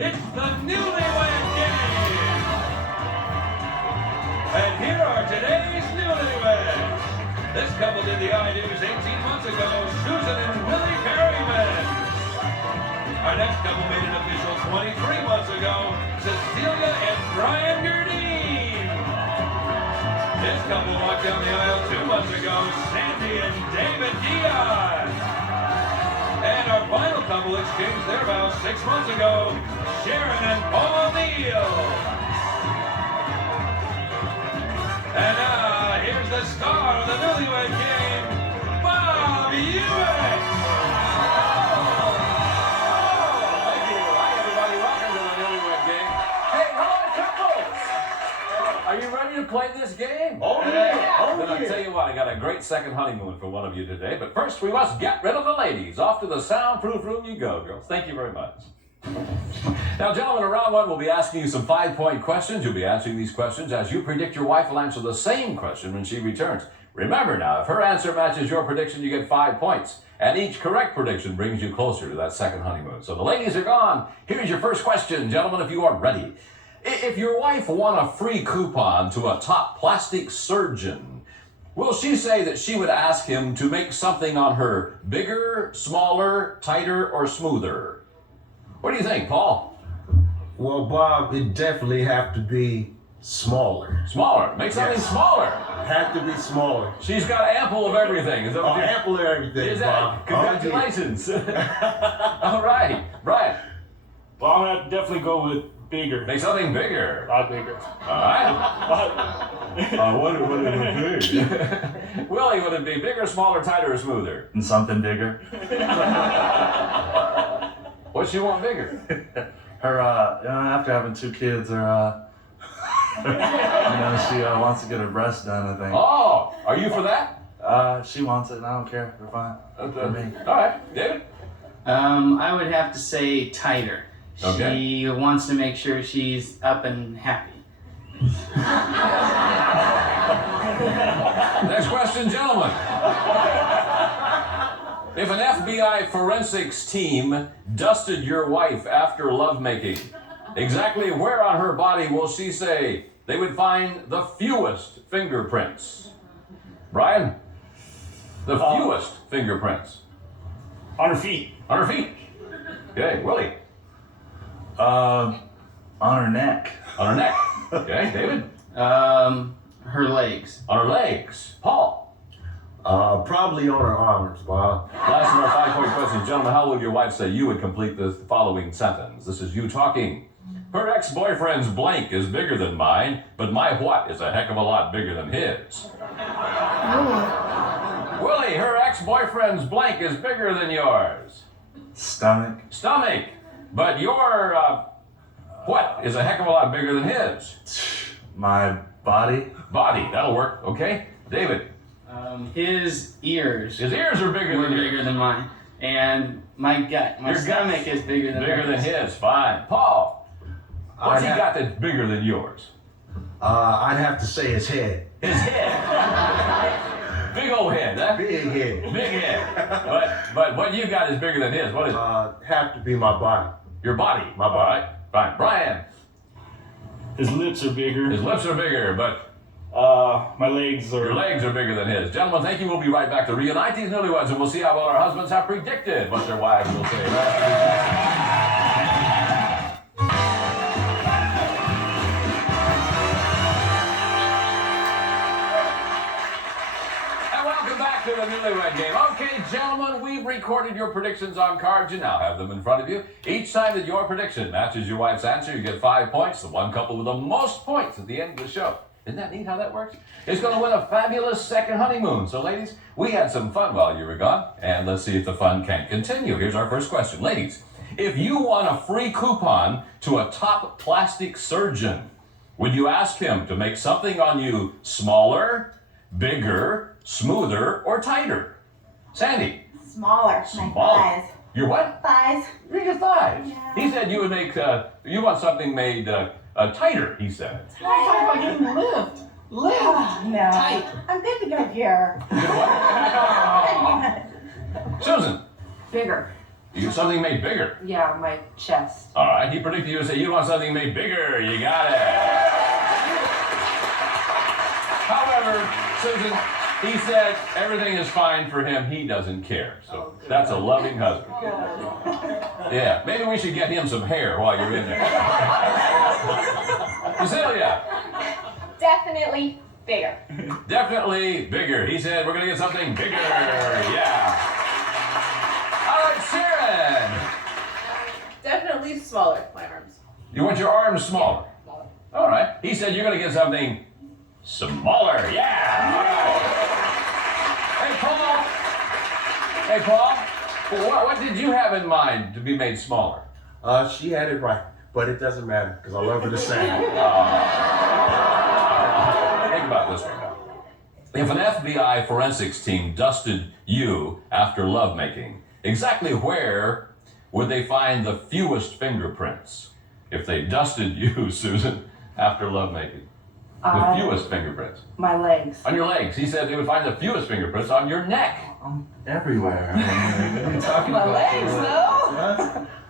It's the Newlywed Game! And here are today's newlyweds. This couple did the I-Do's 18 months ago, Susan and Willie Perryman. Our next couple made it official 23 months ago, Cecilia and Brian Gerdine. This couple walked down the aisle 2 months ago, Sandy and David Diaz. And our final couple exchanged their vows 6 months ago, Sharon and Paul Neal. And now, here's the star of the Newlywed Game, Bob Hewitt. Thank you. Hi, everybody. Welcome to the Newlywed Game. Hey, hello, couples. Are you ready to play this game? Oh, yeah. Then I'll tell you what, I got a great second honeymoon for one of you today. But first, we must get rid of the ladies. Off to the soundproof room you go, girls. Thank you very much. Now, gentlemen, in round one, we'll be asking you some 5-point questions. You'll be answering these questions as you predict your wife will answer the same question when she returns. Remember now, if her answer matches your prediction, you get 5 points. And each correct prediction brings you closer to that second honeymoon. So the ladies are gone. Here's your first question, gentlemen, if you are ready. If your wife won a free coupon to a top plastic surgeon, will she say that she would ask him to make something on her bigger, smaller, tighter, or smoother? What do you think, Paul? Well, Bob, it definitely have to be smaller. Smaller. Make something smaller. Have to be smaller. She's got ample of everything. Is that what you're- Ample of everything, Is Bob. that? Congratulations. All right. Brian, Well, I'm gonna definitely go with bigger. make something bigger. A lot bigger. All right. What would it be? Willie, would it be bigger, smaller, tighter, or smoother? And something bigger. What she want bigger? Her, after having 2 kids, she wants to get her breasts done, I think. Oh, are you for that? She wants it, and I don't care. They're fine. For me. All right. David? I would have to say tighter. Okay. She wants to make sure she's up and happy. Next question, gentlemen. If an FBI forensics team dusted your wife after lovemaking, exactly where on her body will she say they would find the fewest fingerprints? Brian? The fewest fingerprints. On her feet. On her feet. Okay, Willie? On her neck. On her neck. Okay, David? Her legs. On her legs. Paul? Probably on her arms, Bob. Last of our 5-point questions. Gentlemen, how would your wife say you would complete the following sentence? This is you talking. Her ex-boyfriend's blank is bigger than mine, but my what is a heck of a lot bigger than his. Willie, her ex-boyfriend's blank is bigger than yours. Stomach. Stomach, but your what is a heck of a lot bigger than his. My body. Body, that'll work. Okay, David. His ears His ears are bigger were than yours. bigger than mine. And my gut, my Your stomach is bigger than Bigger than hers. his. Fine. Paul, what's he I'd got that's bigger than yours? I'd have to say his head. His head. Big old head, huh? Big head. Big head. But what you got is bigger than his. What is it? Have to be my body. Your body. My body. All right. Fine. Brian, His lips are bigger. his lips are bigger, but My legs are. your legs are bigger than his. Gentlemen, thank you. We'll be right back to reunite these newlyweds, and we'll see how well our husbands have predicted what their wives will say. Right after this. And welcome back to the Newlywed Game. Okay, gentlemen, we've recorded your predictions on cards. You now have them in front of you. Each time that your prediction matches your wife's answer, you get 5 points. The one couple with the most points at the end of the show. Isn't that neat how that works? Is going to win a fabulous second honeymoon. So, ladies, we had some fun while you were gone, and let's see if the fun can continue. Here's our first question. Ladies, if you won a free coupon to a top plastic surgeon, would you ask him to make something on you smaller, bigger, smoother, or tighter? Sandy? Smaller, my thighs. Your what? Thighs. Your thighs. Yeah. He said you would make, you want something made tighter, he said. I'm talking about getting lift. Lift. No. Tight. I'm good to go here. Susan? Bigger. You something made bigger. Yeah, my chest. All right. He predicted you to say you want something made bigger. You got it. However, Susan, he said everything is fine for him. He doesn't care. So that's a loving husband. Yeah. Maybe we should get him some hair while you're in there. Cecilia. Definitely bigger. Definitely bigger. He said we're going to get something bigger. Yeah. All right, Sharon. Definitely smaller, my arms. You want your arms smaller? Smaller. All right. He said you're going to get something smaller. Yeah. All right. Hey, Paul. What did you have in mind to be made smaller? She had it right, but it doesn't matter because I love her the same. Think about this one now. If an FBI forensics team dusted you after lovemaking, exactly where would they find the fewest fingerprints? If they dusted you, Susan, after lovemaking. The fewest fingerprints. My legs. On your legs. He said they would find the fewest fingerprints on your neck. I'm everywhere. I mean, what are you talking My about? legs, though.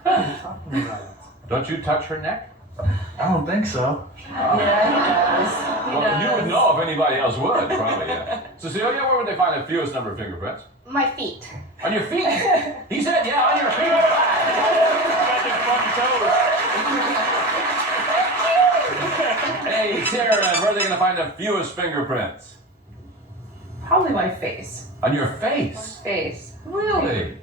What are you talking about? Don't you touch her neck? I don't think so. Yeah, he does. He Well, does. you would know if anybody else would, probably, yeah. Cecilia, where would they find the fewest number of fingerprints? My feet. On your feet. He said, yeah, on your feet. Hey, Sharon, where are they going to find the fewest fingerprints? Probably my face. On your face. Face. Really?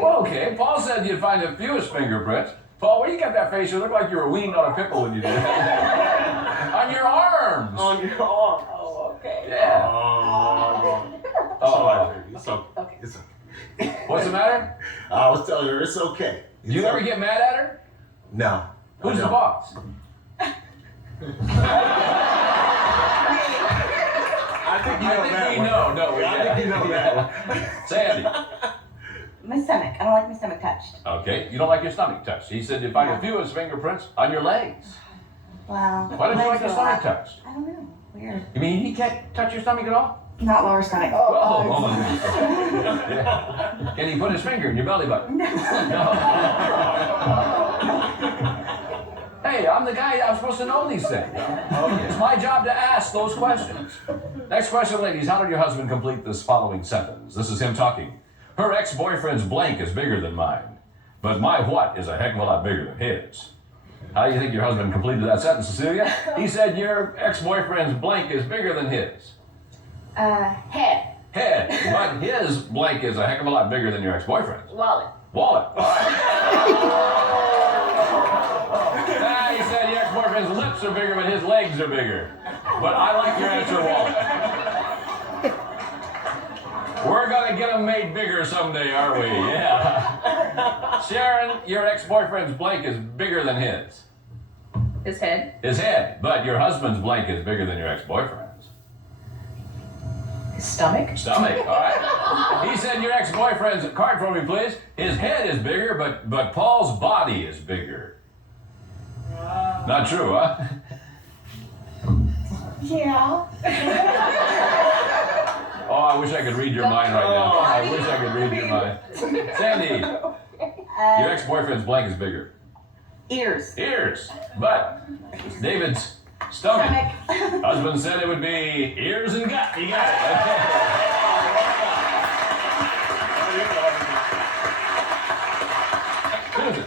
Well, okay. Paul said you'd find the fewest fingerprints. Paul, where you got that face? You look like you were weaned on a pickle when you did that. On your arms. On your arm. Oh, okay. Yeah. Oh. It's okay. Okay. It's okay. What's the matter? I was telling her it's okay. Do you ever get mad at her? No. Who's I the don't. boss? I think you know that we one. know. No, we I think you know that one. Sandy. My stomach. I don't like my stomach touched. Okay, you don't like your stomach touched. He said you find the fewest fingerprints on your legs. Wow. Why don't you like Legs your are a stomach lot. touched? I don't know. Weird. You mean he can't touch your stomach at all? Not lower stomach. Oh, yeah. Can he put his finger in your belly button? No. Hey, I'm the guy. I'm supposed to know these things. It's my job to ask those questions. Next question, ladies. How did your husband complete this following sentence? This is him talking. Her ex-boyfriend's blank is bigger than mine, but my what is a heck of a lot bigger than his. How do you think your husband completed that sentence, Cecilia? He said your ex-boyfriend's blank is bigger than his. Head. Head, but his blank is a heck of a lot bigger than your ex-boyfriend's. Wallet. Wallet. All right. He said your ex-boyfriend's lips are bigger, but his legs are bigger. But I like your answer, wallet. We're gonna get them made bigger someday, are we? Yeah. Sharon, your ex-boyfriend's blank is bigger than his. His head. His head, but your husband's blank is bigger than your ex-boyfriend's. His stomach. Stomach, all right. He said your ex-boyfriend's, card for me, please. His head is bigger, but Paul's body is bigger. Not true, huh? Yeah. Oh, I wish I could read your mind right now. I wish I could read your mind. Sandy, your ex-boyfriend's blank is bigger. Ears. Ears, but David's stomach. Husband said it would be ears and gut. You got it. Susan.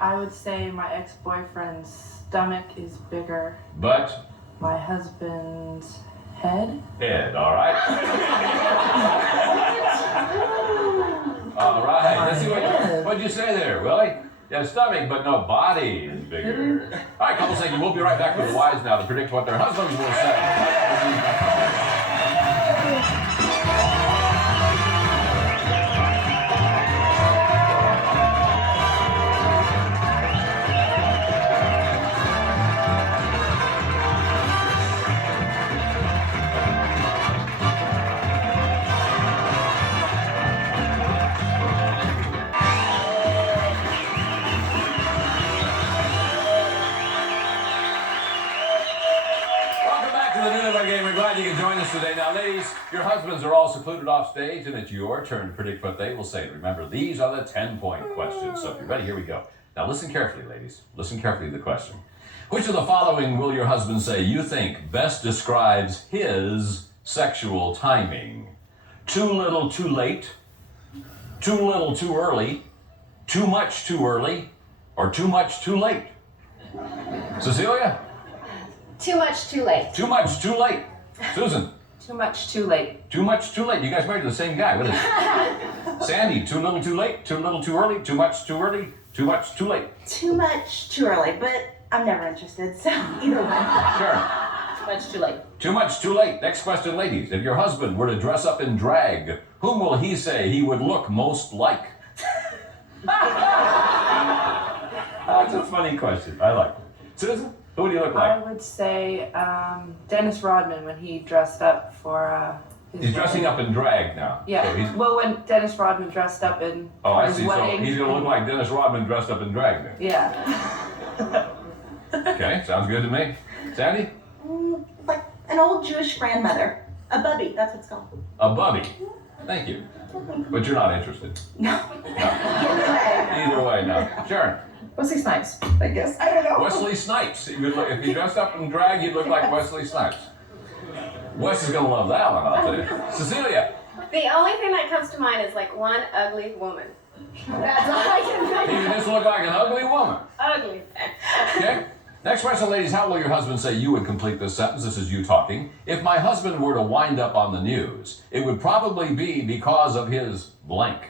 I would say my ex-boyfriend's stomach is bigger. But My husband's head. head, all right. All right. Let's see what'd you say there, Willie? Yeah, stomach, but no, body is bigger. All right, couple seconds. We'll be right back with the wives now to predict what their husbands will say. Welcome back to the Newlywed Game. We're glad you could join us today. Now, ladies, your husbands are all secluded off stage, and it's your turn to predict what they will say. Remember, these are the 10-point questions. So if you're ready, here we go. Now, listen carefully, ladies. Listen carefully to the question. Which of the following will your husband say you think best describes his sexual timing? Too little, too late, too little, too early, too much, too early, or too much, too late? Cecilia? Too much, too late. Too much, too late. Susan? Too much, too late. Too much, too late. You guys married to the same guy. What is it? Sandy, too little, too late, too little, too early, too much, too early, too much, too late. Too much, too early, but I'm never interested, so either way. Sure. Too much, too late. Too much, too late. Next question, ladies. If your husband were to dress up in drag, whom will he say he would look most like? That's a funny question. I like it. Susan, who would you look I like? would say Dennis Rodman when he dressed up for his He's dressing up in drag now. Yeah. So he's, Well, when Dennis Rodman dressed up in oh, for I his see. So wedding. he's going to look like Dennis Rodman dressed up in drag now. Yeah. Okay, sounds good to me. Sandy? Like an old Jewish grandmother. A bubby, that's what it's called. A bubby. Thank you. But you're not interested. No. Either way, no. Sharon? Wesley Snipes, I guess. I don't know. Wesley Snipes. You would look, if you dressed up in drag, you'd look like Wesley Snipes. Wes is going to love that one, I'll tell you. Cecilia? The only thing that comes to mind is like one ugly woman. That's all I can think You just look like an ugly woman. Ugly. Okay? Next question, ladies. How will your husband say you would complete this sentence? This is you talking. If my husband were to wind up on the news, it would probably be because of his blank.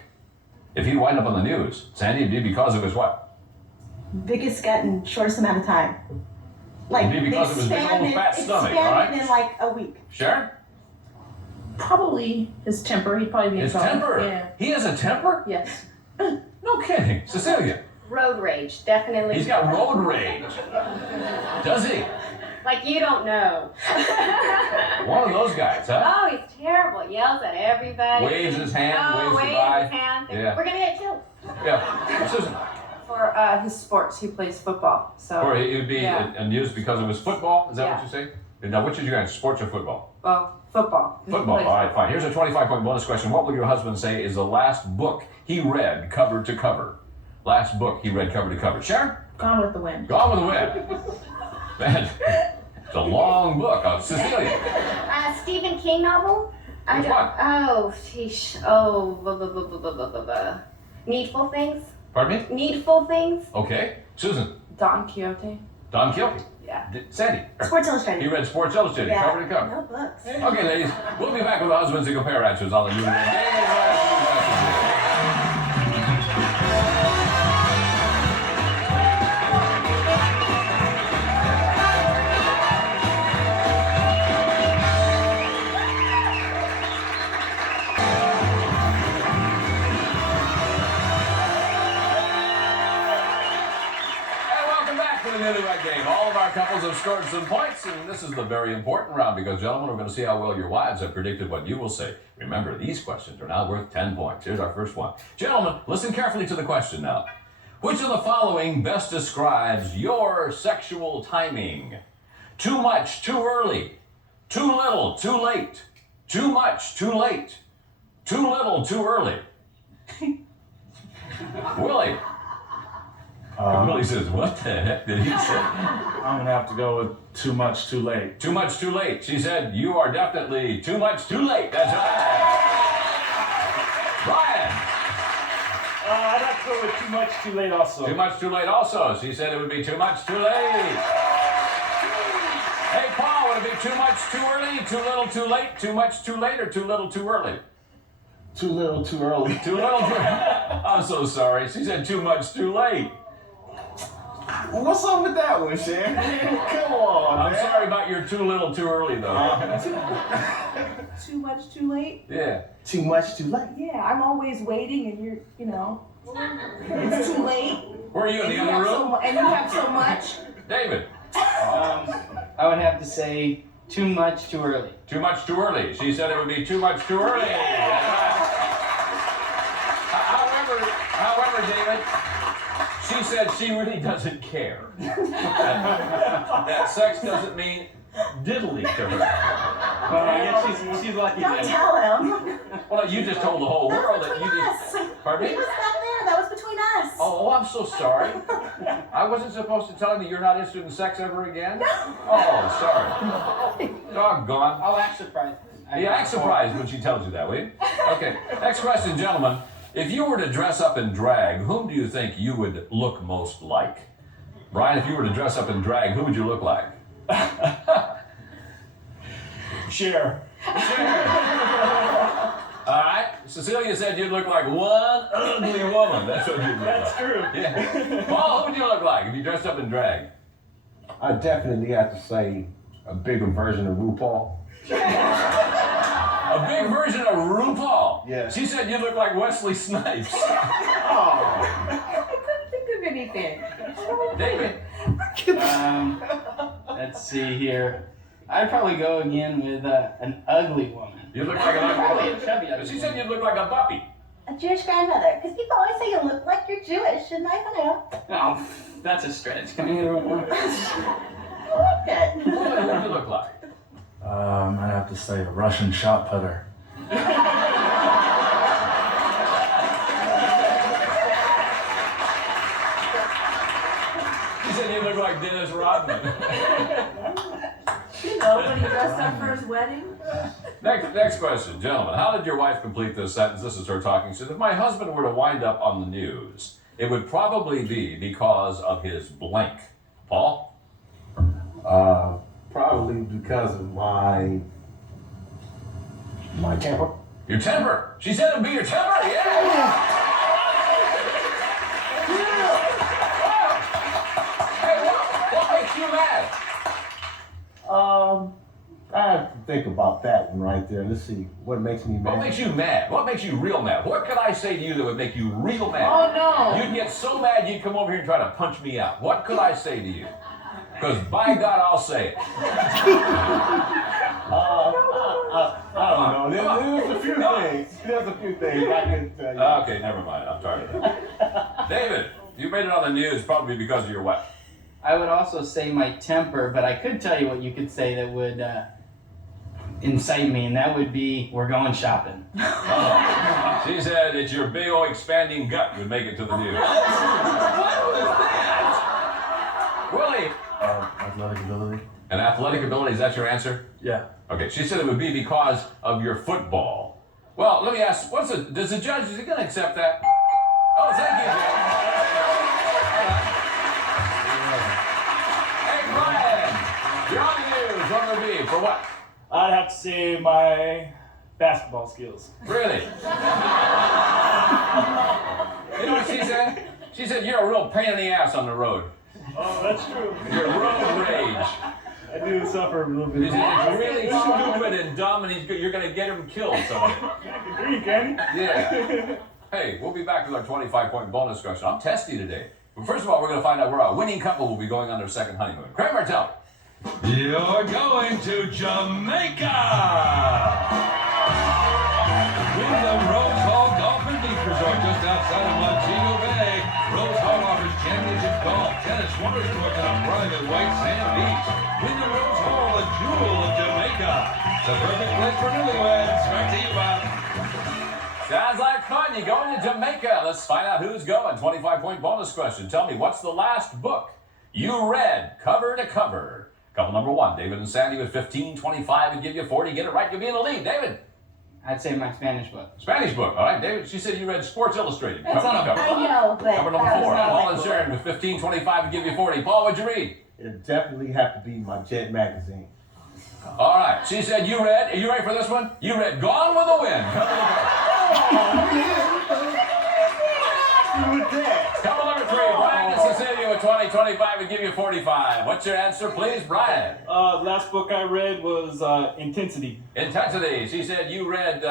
If he'd wind up on the news, Sandy, it'd be because of his what? Biggest gut in shortest amount of time. Like, It'd be because of his big old fat stomach, all right? in like a week. Sharon? Probably his temper. He'd probably be in His trouble. temper? Yeah. He has a temper? Yes. No kidding. Cecilia? Road rage, definitely. He's got road rage. Does he? Like you don't know. One of those guys, huh? Oh, he's terrible. Yells at everybody. Waves his hand, Oh, waves waves goodbye. his hand. Yeah. We're gonna get killed. Yeah. Susan? For his sports, he plays football. So. Or he would be Yeah. amused because of his football? Is that Yeah. what you say? Now, which is your answer, sports or football? Well, football. He Football. plays All right, fine. Here's a 25-point bonus question. What will your husband say is the last book he read cover to cover? Last book he read cover to cover. Sharon? Gone with the Wind. Gone with the Wind. Man, it's a long book. Cecilia? Stephen King novel? Which one? Oh, sheesh. Oh, Needful Things? Pardon me? Needful Things? Okay. Susan? Don Quixote. Don Quixote. Yeah. Sandy? Sports Illustrated. He read Sports Illustrated, Yeah. cover to cover. No books. Okay, ladies, we'll be back with the husbands and compare answers on the Newlywed Game. And welcome back to the Newlywed Game. All of our couples have scored some points, and this is the very important round because, gentlemen, we're going to see how well your wives have predicted what you will say. Remember, these questions are now worth 10 points. Here's our first one. Gentlemen, listen carefully to the question now. Which of the following best describes your sexual timing? Too much, too early. Too little, too late. Too much, too late. Too little, too early. Willie. Willie says, what the heck did he say? I'm gonna have to go with too much, too late. Too much, too late. She said, you are definitely too much, too late. That's right. Brian. I'd have to go with too much, too late also. Too much, too late also. She said it would be too much, too late. Hey, Paul, would it be too much, too early, too little, too late, too much, too late, or too little, too early? Too little, too early. Too little, too I'm so sorry. She said too much, too late. What's up with that one, Sharon? Come on, I'm man. sorry about your too little, too early, though. Too much, too late? Yeah. Too much, too late. Yeah, I'm always waiting and you're, it's too late. Were you in the other room? And you have so much. David. I would have to say too much, too early. Too much, too early. She said it would be too much, too early. However, David, she said she really doesn't care. That sex doesn't mean diddly to her. Well, I guess she's lucky Don't then. tell him. Well, you just told the whole That world was that you between did. us. Pardon He me? was back there. That was between us. Oh, I'm so sorry. I wasn't supposed to tell him that you're not interested in sex ever again? Oh, sorry. Doggone. I'll act surprised. Yeah, act surprised when she tells you that, will you? Okay, next question, gentlemen. If you were to dress up in drag, whom do you think you would look most like? Brian, if you were to dress up in drag, who would you look like? Cher. All right, Cecilia said you'd look like one ugly woman. That's what you'd look That's like. true. Yeah. Paul, who would you look like if you dressed up in drag? I definitely have to say a bigger version of RuPaul. A big version of RuPaul. Yeah. She said you look like Wesley Snipes. I couldn't think of anything. David. Let's see here. I'd probably go again with an ugly woman. You look like an Probably ugly a chubby woman. ugly She said woman. you look like a puppy. A Jewish grandmother. Because people always say you look like you're Jewish, and I don't know. Oh, that's a stretch. Can either one? I like it. Who would you look like? I'd have to say a Russian shot putter. She said you look like Dennis Rodman. You know, when he dressed up for his wedding. Next question, gentlemen. How did your wife complete this sentence? This is her talking. She said, if my husband were to wind up on the news, it would probably be because of his blank. Paul? Probably because of my temper. Your temper. She said it'd be your temper. Yeah. Hey, what makes you mad? I have to think about that one right there. Let's see. What makes me mad? What makes you mad? What makes you real mad? What could I say to you that would make you real mad? Oh no. You'd get so mad you'd come over here and try to punch me out. What could I say to you? Because by God, I'll say it. I don't know. There's a few things. There's a few things I can tell you. Okay, never mind. I'm tired of that. David, you made it on the news probably because of your what? I would also say my temper, but I could tell you what you could say that would incite me, and that would be, we're going shopping. Oh. She said it's your big old expanding gut would make it to the news. What was that? Willie. Athletic ability. And athletic ability, is that your answer? Yeah. Okay, she said it would be because of your football. Well, let me ask, does the judge, is he going to accept that? Oh, thank you, Judge. Hey, Brian, you're on the news. What would it be? For what? I'd have to say my basketball skills. Really? You know what she said? She said you're a real pain in the ass on the road. Oh, that's true. You're road rage. I do suffer a little bit. He's really stupid and dumb, and you're going to get him killed someday. I can drink, can you? Yeah. Hey, we'll be back with our 25-point bonus question. I'm testy today. But first of all, we're going to find out where our winning couple will be going on their second honeymoon. Kramer, tell me. You're going to Jamaica! Wyndham Rose Hall Golf and Beach Resort just outside of Montego Bay. Rose Hall offers championship golf, tennis, swimmers court, and a private white sand beach. Wyndham Rose Hall, the jewel of Jamaica. The perfect place for newlyweds. Back to you, Bob. Sounds like fun. You're going to Jamaica. Let's find out who's going. 25-point bonus question. Tell me, what's the last book you read cover to cover? Couple number one, David and Sandy with 15, 25 and give you 40. Get it right, you'll be in the lead. David. I'd say my Spanish book. Spanish book. All right, David. She said you read Sports Illustrated. That's Cover to not cover. I know, but Cover number that was 4. not Paul my and Sharon with 15, 25 and give you 40. Paul, what'd you read? It definitely have to be my Jet magazine. All right. She said you read, are you ready for this one? You read Gone with the Wind. Cover number 4. Couple number 3, Brian and Cecilia with 20, 25 and give you 45. What's your answer, please, Brian? Last book I read was Intensity. Intensity. She said you read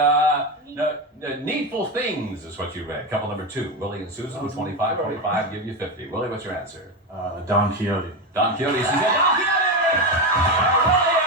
Needful Things is what you read. Couple number 2, Willie and Susan with 25, 25, give you 50. Willie, what's your answer? Don Quixote. Don Quixote. She said Don Quixote! Willie